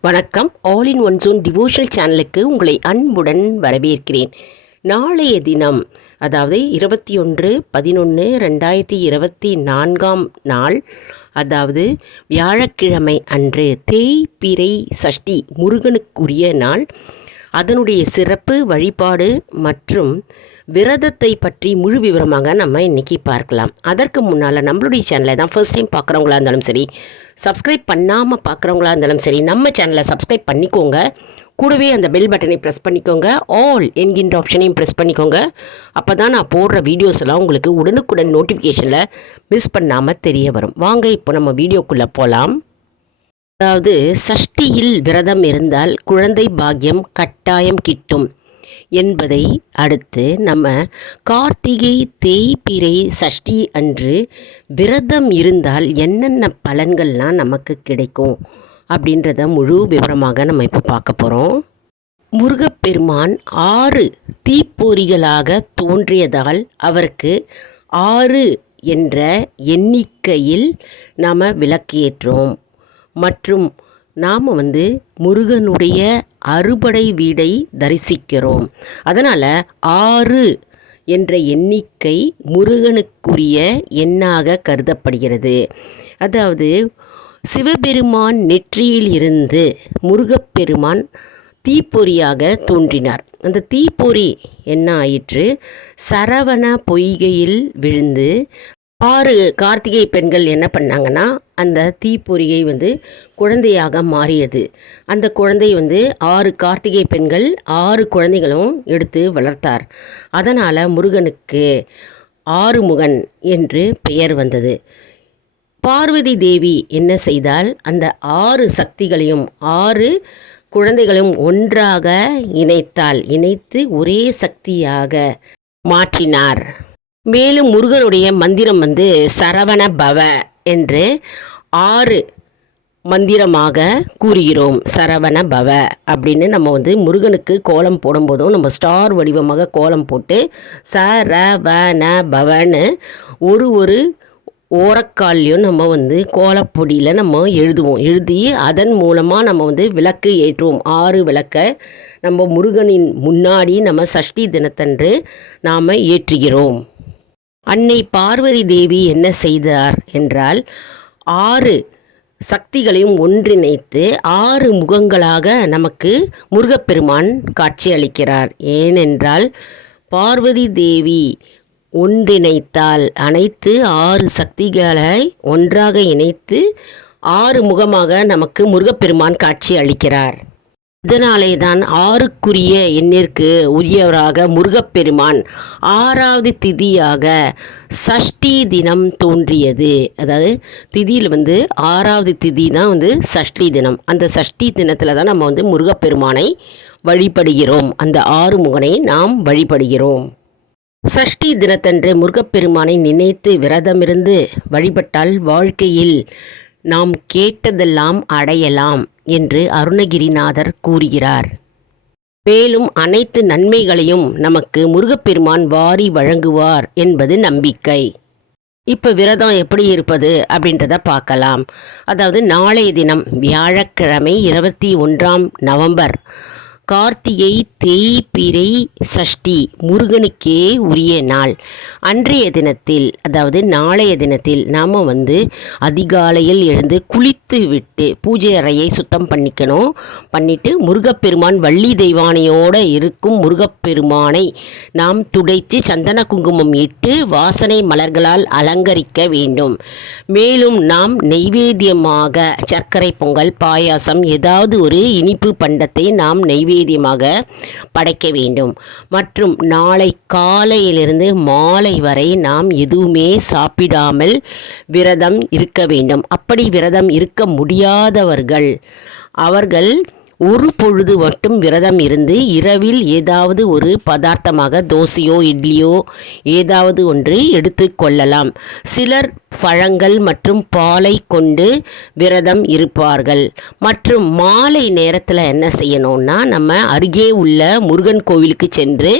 வணக்கம். All in one zone devotional சேனலுக்கு உங்களை அன்புடன் வரவேற்கிறேன். நாளைய தினம், அதாவது 21/11/2024 நாள், அதாவது வியாழக்கிழமை அன்று தேய்பிறை சஷ்டி, முருகனுக்குரிய நாள். அதனுடைய சிறப்பு, வழிபாடு மற்றும் விரதத்தை பற்றி முழு விவரமாக நம்ம இன்றைக்கி பார்க்கலாம். அதற்கு முன்னால் நம்மளுடைய சேனலை தான் ஃபர்ஸ்ட் டைம் பார்க்குறவங்களா இருந்தாலும் சரி, சப்ஸ்கிரைப் பண்ணாமல் பார்க்குறவங்களா இருந்தாலும் சரி, நம்ம சேனலை சப்ஸ்கிரைப் பண்ணிக்கோங்க. கூடவே அந்த பெல் பட்டனை ப்ரெஸ் பண்ணிக்கோங்க. ஆல் என்கின்ற ஆப்ஷனையும் ப்ரெஸ் பண்ணிக்கோங்க. அப்போ தான் நான் போடுற வீடியோஸ் எல்லாம் உங்களுக்கு உடனுக்குடன் நோட்டிஃபிகேஷனில் மிஸ் பண்ணாமல் தெரிய வரும். வாங்க இப்போ நம்ம வீடியோக்குள்ளே போகலாம். அதாவது சஷ்டியில் விரதம் இருந்தால் குழந்தை பாக்கியம் கட்டாயம் கிட்டும் என்பதை அடுத்து நம்ம கார்த்திகை தேய்பிறை சஷ்டி அன்று விரதம் இருந்தால் என்னென்ன பலன்கள்லாம் நமக்கு கிடைக்கும் அப்படின்றத முழு விவரமாக நம்ம இப்போ பார்க்க போகிறோம். முருகப்பெருமான் 6 தீப்பொறிகளாக தோன்றியதால் அவருக்கு 6 என்ற எண்ணிக்கையில் நாம் விளக்கேற்றோம். மற்றும் நாம் முருகனுடைய அறுபடை வீடை தரிசிக்கிறோம். அதனால் 6 என்ற எண்ணிக்கை முருகனுக்குரிய எண்ணாக கருதப்படுகிறது. அதாவது சிவபெருமான் நெற்றியில் இருந்து முருகப்பெருமான் தீப்பொறியாக தோன்றினார். அந்த தீப்பொறி என்ன ஆயிற்று? சரவண பொய்கையில் விழுந்து 6 கார்த்திகை பெண்கள் என்ன பண்ணாங்கன்னா, அந்த தீப்பொறியை குழந்தையாக மாறியது. அந்த குழந்தை 6 கார்த்திகை பெண்கள் 6 குழந்தைகளும் எடுத்து வளர்த்தார். அதனால் முருகனுக்கு ஆறுமுகன் என்று பெயர் வந்தது. பார்வதி தேவி என்ன செய்தால், அந்த 6 சக்திகளையும் 6 குழந்தைகளும் ஒன்றாக இணைத்து ஒரே சக்தியாக மாற்றினார். மேலும் முருகனுடைய மந்திரம் சரவண பவ என்று 6 மந்திரமாக கூறுகிறோம். சரவண பவ அப்படின்னு நம்ம முருகனுக்கு கோலம் போடும்போதும் நம்ம ஸ்டார் வடிவமாக கோலம் போட்டு சரவண பவன்னு ஒரு ஓரக்கால்லையும் நம்ம கோலப்பொடியில் நம்ம எழுதி அதன் மூலமாக நம்ம விளக்கு ஏற்றுவோம். 6 விளக்கை நம்ம முருகனின் முன்னாடி நம்ம சஷ்டி தினத்தன்று நாம் ஏற்றுகிறோம். அன்னை பார்வதி தேவி என்ன செய்தார் என்றால், 6 சக்திகளையும் ஒன்றிணைத்து 6 முகங்களாக நமக்கு முருகப்பெருமான் காட்சி அளிக்கிறார். ஏனென்றால் பார்வதி தேவி ஒன்றிணைத்தால் அனைத்து 6 சக்திகளை ஒன்றாக இணைத்து 6 முகமாக நமக்கு முருகப்பெருமான் காட்சி அளிக்கிறார். இதனாலே தான் 6க்குரிய எண்ணிற்கு உரியவராக முருகப்பெருமான் 6வது திதியாக சஷ்டி தினம் தோன்றியது. அதாவது திதியில் 6வது திதி தான் சஷ்டி தினம். அந்த சஷ்டி தினத்தில் தான் நம்ம முருகப்பெருமானை வழிபடுகிறோம். அந்த 6 முகனை நாம் வழிபடுகிறோம். சஷ்டி தினத்தன்று முருகப்பெருமானை நினைத்து விரதமிருந்து வழிபட்டால் வாழ்க்கையில் நாம் கேட்டதெல்லாம் அடையலாம் என்று அருணகிரிநாதர் கூறுகிறார். மேலும் அனைத்து நன்மைகளையும் நமக்கு முருகப்பெருமான் வாரி வழங்குவார் என்பது நம்பிக்கை. இப்போ விரதம் எப்படி இருப்பது அப்படின்றத பார்க்கலாம். அதாவது நாளைய தினம் வியாழக்கிழமை 21 நவம்பர் கார்த்திகை தேய்பிறை சஷ்டி, முருகனுக்கே உரிய நாள். அன்றைய தினத்தில், அதாவது நாளைய தினத்தில் நாம் அதிகாலையில் எழுந்து குளித்து விட்டு பூஜை அறையை சுத்தம் பண்ணிட்டு முருகப்பெருமான் வள்ளி தெய்வானையோடு இருக்கும் முருகப்பெருமானை நாம் துடைத்து சந்தன குங்குமம் இட்டு வாசனை மலர்களால் அலங்கரிக்க வேண்டும். மேலும் நாம் நெய்வேத்தியமாக சர்க்கரை பொங்கல், பாயாசம், ஏதாவது ஒரு இனிப்பு பண்டத்தை நாம் நெய்வேத்தியமாக படைக்க வேண்டும். மற்றும் நாளை காலையிலிருந்து மாலை வரை நாம் எதுவுமே சாப்பிடாமல் விரதம் இருக்க வேண்டும். அப்படி விரதம் இருக்க முடியாதவர்கள் அவர்கள் ஒரு பொழுது மட்டும் விரதம் இருந்து இரவில் ஏதாவது ஒரு பதார்த்தமாக தோசையோ இட்லியோ ஏதாவது ஒன்று எடுத்து கொள்ளலாம். சிலர் பழங்கள் மற்றும் பாலை கொண்டு விரதம் இருப்பார்கள். மற்றும் மாலை நேரத்தில் என்ன செய்யணும்னா, நம்ம அருகே உள்ள முருகன் கோவிலுக்கு சென்று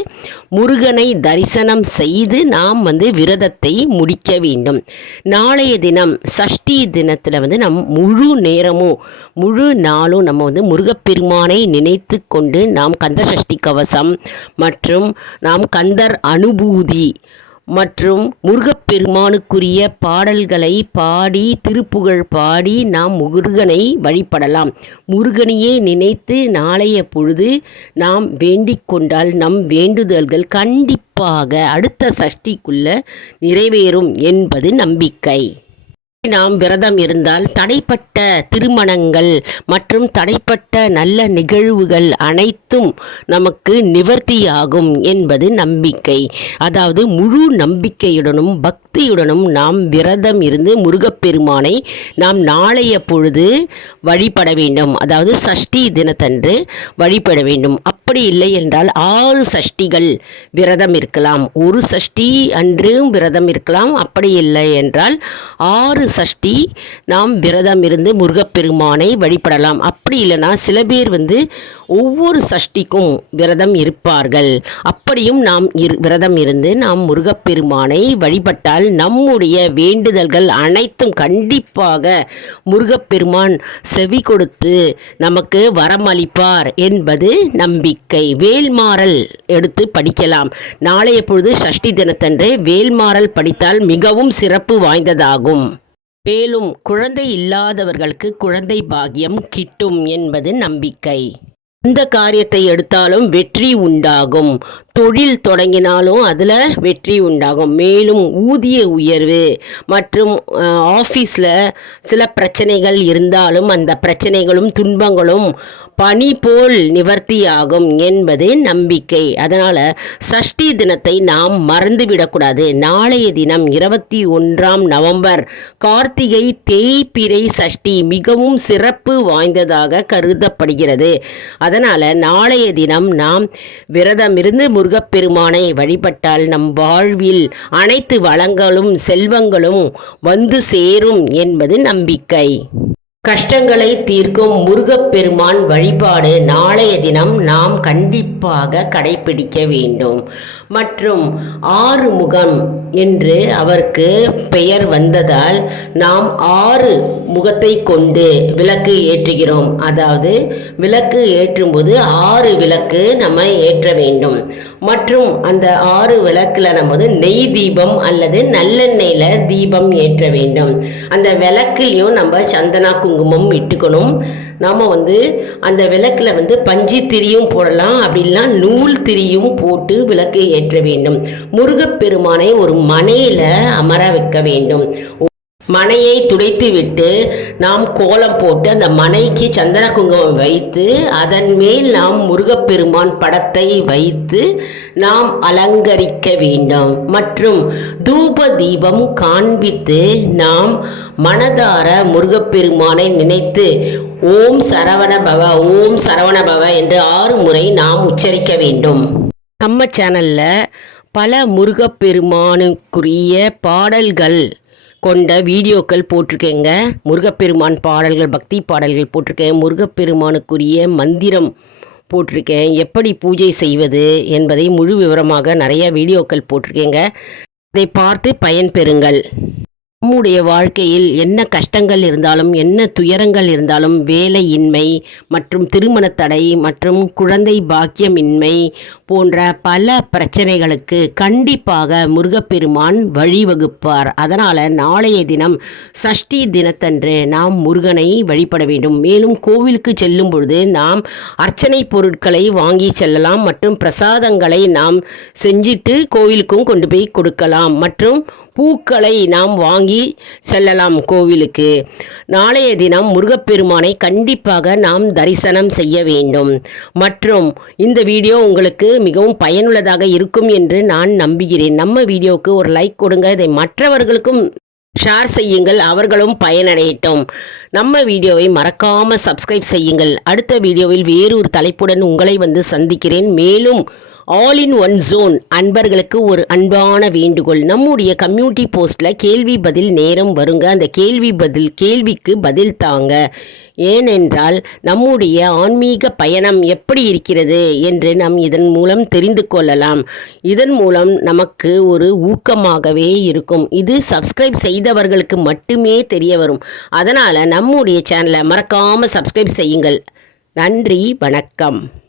முருகனை தரிசனம் செய்து நாம் விரதத்தை முடிக்க வேண்டும். நாளைய தினம் சஷ்டி தினத்தில் நம் முழு நேரமும் முழு நாளும் நம்ம முருகப்பெருமானை நினைத்து கொண்டு நாம் கந்த சஷ்டி கவசம் மற்றும் நாம் கந்தர் அனுபூதி மற்றும் முருகப்பெருமானுக்குரிய பாடல்களை பாடி திருப்புகழ் பாடி நாம் முருகனை வழிபடலாம். முருகனையே நினைத்து நாளைய பொழுது நாம் வேண்டிக் கொண்டால் நம் வேண்டுதல்கள் கண்டிப்பாக அடுத்த சஷ்டிக்குள்ள நிறைவேறும் என்பது நம்பிக்கை. நாம் விரதம் இருந்தால் தடைப்பட்ட திருமணங்கள் மற்றும் தடைப்பட்ட நல்ல நிகழ்வுகள் அனைத்தும் நமக்கு நிவர்த்தியாகும் என்பது நம்பிக்கை. அதாவது முழு நம்பிக்கையுடனும் பக்தியுடனும் நாம் விரதம் இருந்து முருகப்பெருமானை நாம் நாளைய பொழுது வழிபட வேண்டும். அதாவது சஷ்டி தினத்தன்று வழிபட வேண்டும். அப்படி இல்லை என்றால் 6 சஷ்டிகள் விரதம் இருக்கலாம். ஒரு சஷ்டி அன்றும் விரதம் இருக்கலாம். அப்படி இல்லை என்றால் 6 சஷ்டி நாம் விரதம் இருந்து முருகப்பெருமானை வழிபடலாம். அப்படி இல்லைனா சில பேர் ஒவ்வொரு சஷ்டிக்கும் விரதம் இருப்பார்கள். அப்படியும் நாம் விரதம் இருந்து நாம் முருகப்பெருமானை வழிபட்டால் நம்முடைய வேண்டுதல்கள் அனைத்தும் கண்டிப்பாக முருகப்பெருமான் செவி கொடுத்து நமக்கு வரமளிப்பார் என்பது நம்பிக்கை. வேல்மாறல் எடுத்து படிக்கலாம். நாளைய பொழுது சஷ்டி தினத்தன்று வேல்மாறல் படித்தால் மிகவும் சிறப்பு வாய்ந்ததாகும். மேலும் குழந்தை இல்லாதவர்களுக்கு குழந்தை பாக்கியம் கிட்டும் என்பது நம்பிக்கை. எந்த காரியத்தை எடுத்தாலும் வெற்றி உண்டாகும். தொழில் தொடங்கினாலும் அதில் வெற்றி உண்டாகும். மேலும் ஊதிய உயர்வு மற்றும் ஆஃபீஸில் சில பிரச்சனைகள் இருந்தாலும் அந்த பிரச்சனைகளும் துன்பங்களும் பனி போல் நிவர்த்தியாகும் என்பது நம்பிக்கை. அதனால் சஷ்டி தினத்தை நாம் மறந்துவிடக்கூடாது. நாளைய தினம் 21 நவம்பர் கார்த்திகை தேய்பிறை சஷ்டி மிகவும் சிறப்பு வாய்ந்ததாக கருதப்படுகிறது. அதனால் நாளைய தினம் நாம் விரதம் இருந்து முருகப்பெருமானை வழிபட்டால் நம் வாழ்வில் அனைத்து வளங்களும் செல்வங்களும் வந்து சேரும் என்பது நம்பிக்கை. கஷ்டங்களை தீர்க்கும் முருகப்பெருமான் வழிபாடு நாளைய தினம் நாம் கண்டிப்பாக கடைபிடிக்க வேண்டும். மற்றும் ஆறுமுகம் என்று அவருக்கு பெயர் வந்ததால் நாம் 6 முகத்தை கொண்டு விளக்கு ஏற்றுகிறோம். அதாவது விளக்கு ஏற்றும்போது 6 விளக்கு நம்ம ஏற்ற வேண்டும். மற்றும் அந்த 6 விளக்கில் நம்ம நெய் தீபம் அல்லது நல்லெண்ணெயில் தீபம் ஏற்ற வேண்டும். அந்த விளக்குலையும் நம்ம சந்தனா குங்குமம் இட்டுக்கணும். நாம் அந்த விளக்கில் பஞ்சு திரியும் போடலாம். அப்படின்னா நூல் திரியும் போட்டு விளக்கு ஏற்ற வேண்டும். முருகப்பெருமானை ஒரு மனையில் அமர வைக்க வேண்டும். மனையை துடைத்து விட்டு நாம் கோலம் போட்டு அந்த மனைக்கு சந்தன குங்குமம் வைத்து அதன் மேல் நாம் முருகப்பெருமான் படத்தை வைத்து நாம் அலங்கரிக்க வேண்டும். மற்றும் தூப தீபம் காண்பித்து நாம் மனதார முருகப்பெருமானை நினைத்து ஓம் சரவண பவ ஓம் சரவண பவ என்று 6 முறை நாம் உச்சரிக்க வேண்டும். நம்ம சேனலில் பல முருகப்பெருமானுக்குரிய பாடல்கள் கொண்ட வீடியோக்கள் போட்டிருக்கேங்க. முருகப்பெருமான் பாடல்கள், பக்தி பாடல்கள் போட்டிருக்கேன். முருகப்பெருமானுக்குரிய மந்திரம் போட்டிருக்கேன். எப்படி பூஜை செய்வது என்பதை முழு விவரமாக நிறைய வீடியோக்கள் போட்டிருக்கேங்க. அதை பார்த்து பயன்பெறுங்கள். நம்முடைய வாழ்க்கையில் என்ன கஷ்டங்கள் இருந்தாலும் என்ன துயரங்கள் இருந்தாலும் வேலையின்மை மற்றும் திருமண தடை மற்றும் குழந்தை பாக்கியமின்மை போன்ற பல பிரச்சனைகளுக்கு கண்டிப்பாக முருகப்பெருமான் வழிவகுப்பார். அதனால் நாளைய தினம் சஷ்டி தினத்தன்று நாம் முருகனை வழிபட வேண்டும். மேலும் கோவிலுக்கு செல்லும் பொழுது நாம் அர்ச்சனை பொருட்களை வாங்கி செல்லலாம் மற்றும் பிரசாதங்களை நாம் செஞ்சிட்டு கோவிலுக்கும் கொண்டு போய் கொடுக்கலாம். மற்றும் பூக்களை நாம் வாங்கி செல்லலாம் கோவிலுக்கு. நாளைய தினம் முருகப்பெருமானை கண்டிப்பாக நாம் தரிசனம் செய்ய வேண்டும். மற்றும் இந்த வீடியோ உங்களுக்கு மிகவும் பயனுள்ளதாக இருக்கும் என்று நான் நம்புகிறேன். நம்ம வீடியோவுக்கு ஒரு லைக் கொடுங்க. இதை மற்றவர்களுக்கும் ஷேர் செய்யுங்கள், அவர்களும் பயனடையட்டும். நம்ம வீடியோவை மறக்காமல் சப்ஸ்கிரைப் செய்யுங்கள். அடுத்த வீடியோவில் வேறு ஒரு தலைப்புடன் உங்களை சந்திக்கிறேன். மேலும் ஆல் இன் ஒன் ஜோன் அன்பர்களுக்கு ஒரு அன்பான வேண்டுகோள். நம்முடைய கம்யூனிட்டி போஸ்ட்டில் கேள்வி பதில் நேரம் வருங்க. அந்த கேள்விக்கு பதில் தாங்க. ஏனென்றால் நம்முடைய ஆன்மீக பயணம் எப்படி இருக்கிறது என்று நாம் இதன் மூலம் தெரிந்து கொள்ளலாம். இதன் மூலம் நமக்கு ஒரு ஊக்கமாகவே இருக்கும். இது சப்ஸ்கிரைப் செய்தவர்களுக்கு மட்டுமே தெரிய வரும். அதனால் நம்முடைய சேனலை மறக்காமல் சப்ஸ்கிரைப் செய்யுங்கள். நன்றி, வணக்கம்.